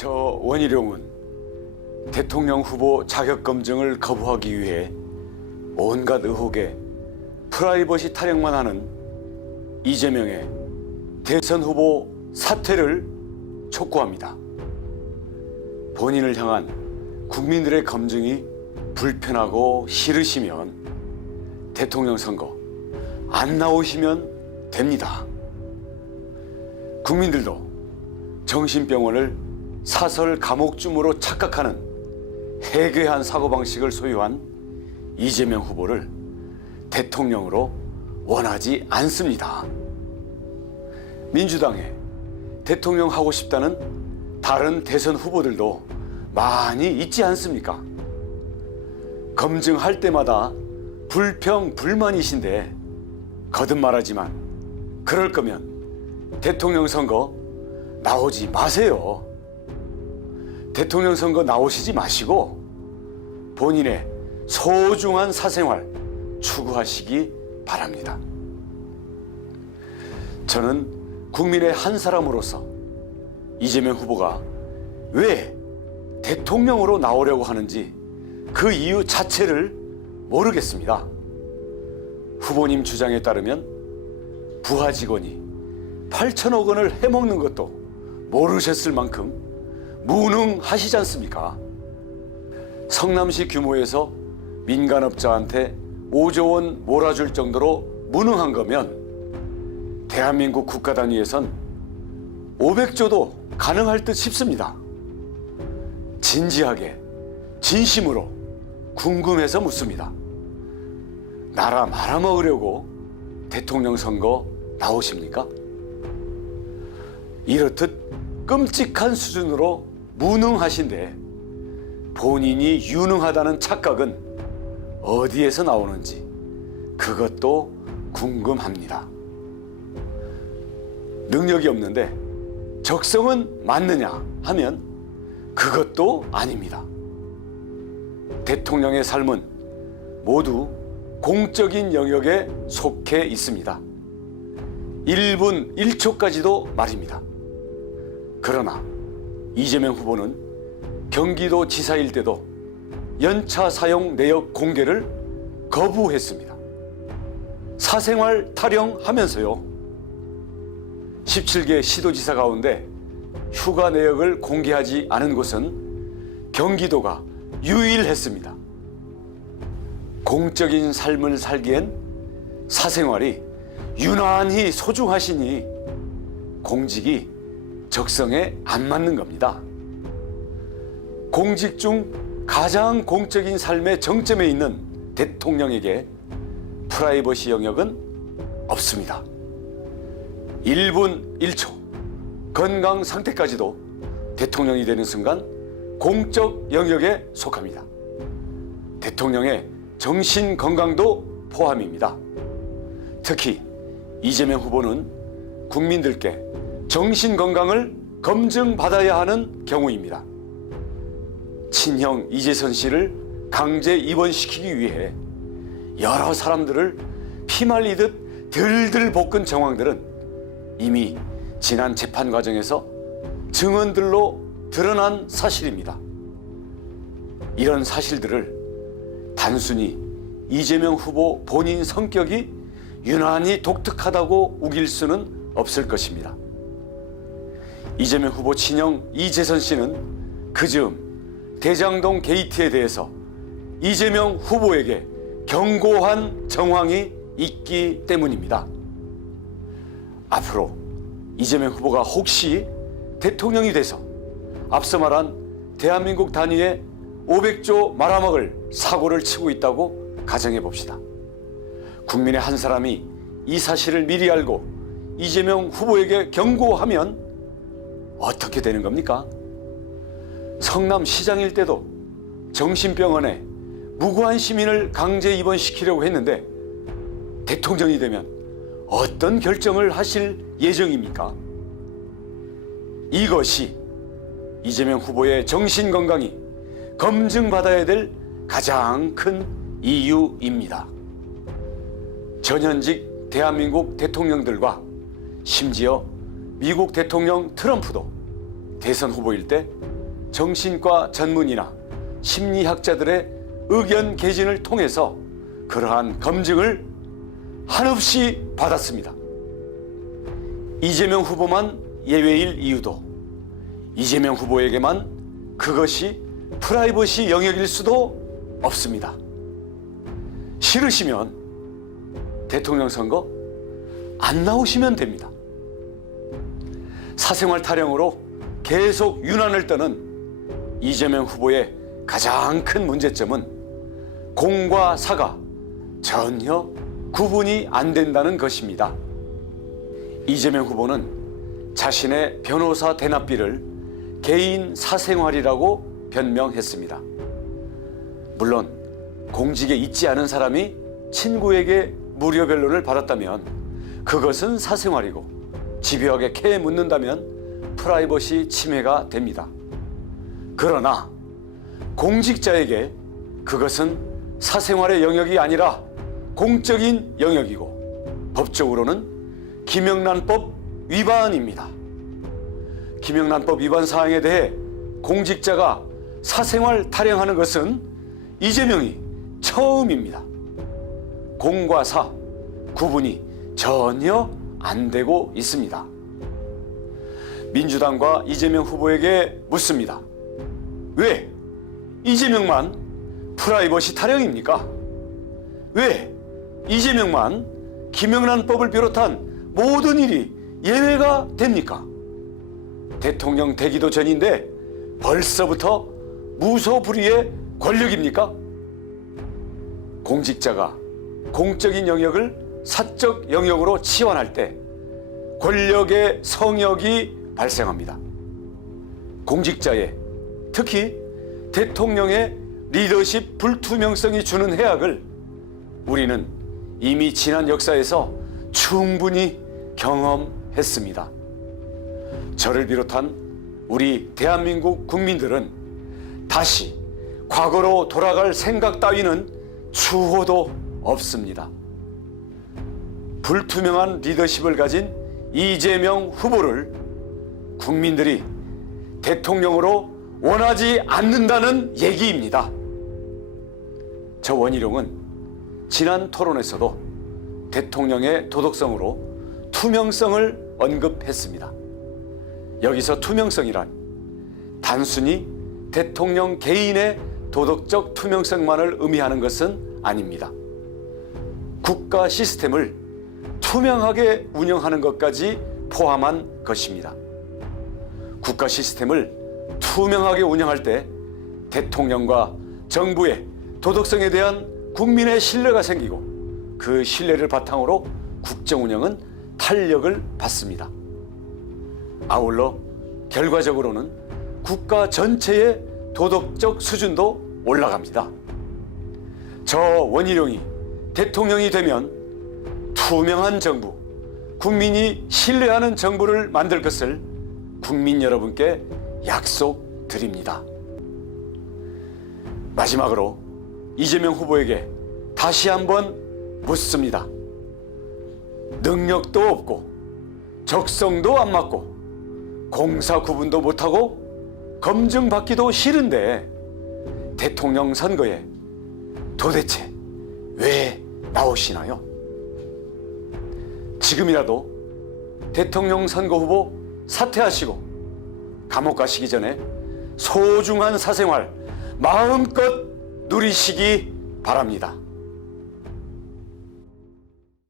저 원희룡은 대통령 후보 자격 검증을 거부하기 위해 온갖 의혹에 프라이버시 타령만 하는 이재명의 대선 후보 사퇴를 촉구합니다. 본인을 향한 국민들의 검증이 불편하고 싫으시면 대통령 선거 안 나오시면 됩니다. 국민들도 정신병원을 사설 감옥쯤으로 착각하는 해괴한 사고방식을 소유한 이재명 후보를 대통령으로 원하지 않습니다. 민주당에 대통령 하고 싶다는 다른 대선 후보들도 많이 있지 않습니까? 검증할 때마다 불평, 불만이신데 거듭말하지만 그럴 거면 대통령 선거 나오지 마세요. 대통령 선거 나오시지 마시고 본인의 소중한 사생활 추구하시기 바랍니다. 저는 국민의 한 사람으로서 이재명 후보가 왜 대통령으로 나오려고 하는지 그 이유 자체를 모르겠습니다. 후보님 주장에 따르면 부하 직원이 8천억 원을 해먹는 것도 모르셨을 만큼 무능하시지 않습니까? 성남시 규모에서 민간업자한테 5조 원 몰아줄 정도로 무능한 거면 대한민국 국가 단위에선 500조도 가능할 듯 싶습니다. 진지하게 진심으로 궁금해서 묻습니다. 나라 말아먹으려고 대통령 선거 나오십니까? 이렇듯 끔찍한 수준으로 무능하신데 본인이 유능하다는 착각은 어디에서 나오는지 그것도 궁금합니다. 능력이 없는데 적성은 맞느냐 하면 그것도 아닙니다. 대통령의 삶은 모두 공적인 영역에 속해 있습니다. 1분 1초까지도 말입니다. 그러나 이재명 후보는 경기도 지사일 때도 연차 사용 내역 공개를 거부했습니다. 사생활 타령하면서요. 17개 시도지사 가운데 휴가 내역을 공개하지 않은 곳은 경기도가 유일했습니다. 공적인 삶을 살기엔 사생활이 유난히 소중하시니 공직이 적성에 안 맞는 겁니다. 공직 중 가장 공적인 삶의 정점에 있는 대통령에게 프라이버시 영역은 없습니다. 1분 1초 건강 상태까지도 대통령이 되는 순간 공적 영역에 속합니다. 대통령의 정신 건강도 포함입니다. 특히 이재명 후보는 국민들께 정신 건강을 검증받아야 하는 경우입니다. 친형 이재선 씨를 강제 입원시키기 위해 여러 사람들을 피말리듯 들들 볶은 정황들은 이미 지난 재판 과정에서 증언들로 드러난 사실입니다. 이런 사실들을 단순히 이재명 후보 본인 성격이 유난히 독특하다고 우길 수는 없을 것입니다. 이재명 후보 친형 이재선 씨는 그즈음 대장동 게이트에 대해서 이재명 후보에게 경고한 정황이 있기 때문입니다. 앞으로 이재명 후보가 혹시 대통령이 돼서 앞서 말한 대한민국 단위의 500조 말아먹을 사고를 치고 있다고 가정해 봅시다. 국민의 한 사람이 이 사실을 미리 알고 이재명 후보에게 경고하면 어떻게 되는 겁니까? 성남시장일 때도 정신병원에 무고한 시민을 강제 입원시키려고 했는데 대통령이 되면 어떤 결정을 하실 예정입니까? 이것이 이재명 후보의 정신건강이 검증받아야 될 가장 큰 이유입니다. 전현직 대한민국 대통령들과 심지어 미국 대통령 트럼프도 대선 후보일 때 정신과 전문의나 심리학자들의 의견 개진을 통해서 그러한 검증을 한없이 받았습니다. 이재명 후보만 예외일 이유도 이재명 후보에게만 그것이 프라이버시 영역일 수도 없습니다. 싫으시면 대통령 선거 안 나오시면 됩니다. 사생활 타령으로 계속 유난을 떠는 이재명 후보의 가장 큰 문제점은 공과 사가 전혀 구분이 안 된다는 것입니다. 이재명 후보는 자신의 변호사 대납비를 개인 사생활이라고 변명했습니다. 물론 공직에 있지 않은 사람이 친구에게 무료 변론을 받았다면 그것은 사생활이고 집요하게 캐 묻는다면 프라이버시 침해가 됩니다. 그러나 공직자에게 그것은 사생활의 영역이 아니라 공적인 영역이고 법적으로는 김영란법 위반입니다. 김영란법 위반 사항에 대해 공직자가 사생활 타령하는 것은 이재명이 처음입니다. 공과 사 구분이 전혀 안 되고 있습니다. 민주당과 이재명 후보에게 묻습니다. 왜 이재명만 프라이버시 타령입니까? 왜 이재명만 김영란법을 비롯한 모든 일이 예외가 됩니까? 대통령 되기도 전인데 벌써부터 무소불위의 권력입니까? 공직자가 공적인 영역을 사적 영역으로 치환할 때 권력의 성역이 발생합니다. 공직자의, 특히 대통령의 리더십 불투명성이 주는 해악을 우리는 이미 지난 역사에서 충분히 경험했습니다. 저를 비롯한 우리 대한민국 국민들은 다시 과거로 돌아갈 생각 따위는 추호도 없습니다. 불투명한 리더십을 가진 이재명 후보를 국민들이 대통령으로 원하지 않는다는 얘기입니다. 저 원희룡은 지난 토론에서도 대통령의 도덕성으로 투명성을 언급했습니다. 여기서 투명성이란 단순히 대통령 개인의 도덕적 투명성만을 의미하는 것은 아닙니다. 국가 시스템을 투명하게 운영하는 것까지 포함한 것입니다. 국가 시스템을 투명하게 운영할 때 대통령과 정부의 도덕성에 대한 국민의 신뢰가 생기고 그 신뢰를 바탕으로 국정 운영은 탄력을 받습니다. 아울러 결과적으로는 국가 전체의 도덕적 수준도 올라갑니다. 저 원희룡이 대통령이 되면 투명한 정부, 국민이 신뢰하는 정부를 만들 것을 국민 여러분께 약속드립니다. 마지막으로 이재명 후보에게 다시 한번 묻습니다. 능력도 없고 적성도 안 맞고 공사 구분도 못하고 검증받기도 싫은데 대통령 선거에 도대체 왜 나오시나요? 지금이라도 대통령 선거 후보 사퇴하시고 감옥 가시기 전에 소중한 사생활 마음껏 누리시기 바랍니다.